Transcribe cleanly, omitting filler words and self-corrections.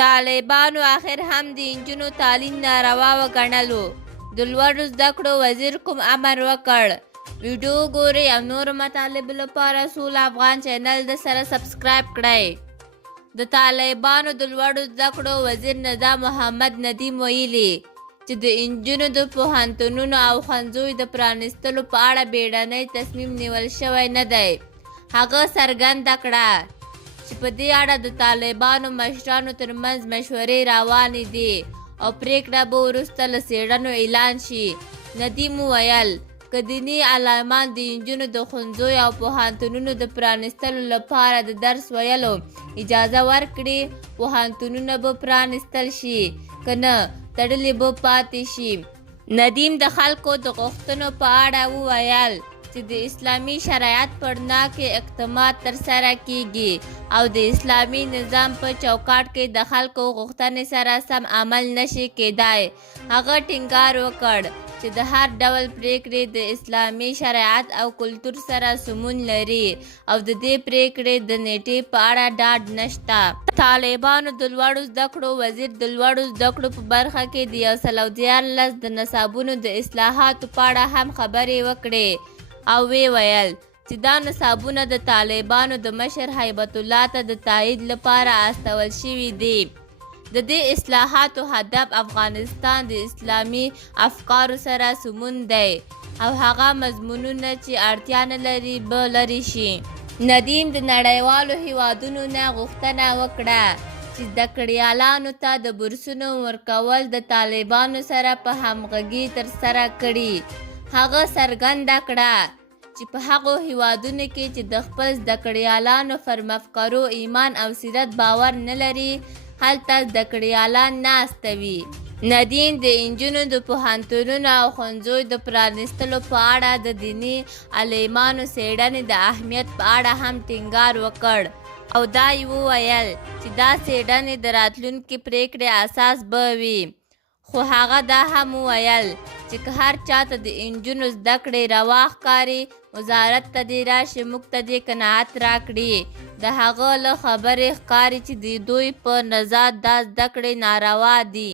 طالبانو آخر هم د نجونو تعلیم ناروا وګڼلو. د لوړو زده کړو وزیر کوم امر وکړ؟ ویډیو ګورئ او نورو مطالبو لپاره سوله افغان چینل د سره سبسکرایب کړئ. د طالبانو د لوړو زده کړو وزیر نظام محمد ندیم ویلي چې د نجونو د پوهنتونونو او ښوونځیو د پرانیستلو په اړه بیړنی تصمیم نیول شوی نه دی. هغه څرګنده کړه چې په دې اړه د طالبانو مشرانو ترمنځ مشورې روانې دي او پریکړه به وروسته له څېړنو اعلان شي. ندیم وویل که دیني عالمان د نجونو د ښوونځیو او پوهنتونونو د پرانیستلو لپاره د درس ویلو اجازه ورکړي، پوهنتونونه به پرانیستل شي، که نه تړلي به پاتې شي. ندیم د خلکو د غوښتنو په اړه وویل چې د اسلامي شریعت پر رڼا کې اقدامات ترسره کیږي او د اسلامي نظام په چوکاټ کې د خلکو غوښتنې سره سم عمل نشي کېدای. هغه ټینګار وکړ چې د هر ډول پریکړې د اسلامي شریعت او کلتور سره سمون لري او د دې پریکړې د نیټې په اړه ډاډ نشته. طالبانو د لوړو زده کړو وزیر د لوړو زده کړو په برخه کې د 114 د نصابونو د اصلاحاتو په اړه هم خبرې وکړې او وی ویل چې دا نصابونه د طالبانو د مشر هیبت الله ته د تایید لپاره استول شوي دي. د دې اصلاحاتو هدف افغانستان د اسلامي افکارو سره سمون دی او هغه مضمونونه چې اړتیا نه لري به لرې شي. ندیم د نړیوالو هیوادونو نه غوښتنه وکړه چې زده کړیالانو ته د بورسونو ورکول د طالبانو سره په همغږي ترسره کړي. هغه څرګنده کړه چې په هغو هیوادونو کې چې د خپل زده کړیالانو پر مفکورو ایمان او سیرت باور نه لري هلته زده کړیالان ناسته وي. ندیم د نجونو د پوهنتونونو او ښوونځیو د پرانیستلو په اړه د دیني عالمانو څېړنې د اهمیت په اړه هم ټینګار وکړ او دا یې وویل چې دا څېړنې د راتلونکې پریکړې اساس به وي. خو هغه دا هم وویل چې که هر چاته د نجونو زده کړې روا ښکاري وزارت ته دې راشي موږ ته دې قناعت راکړي. د هغه له خبرې ښکاري چې د دوی په نظر دا زده کړې ناروا دي.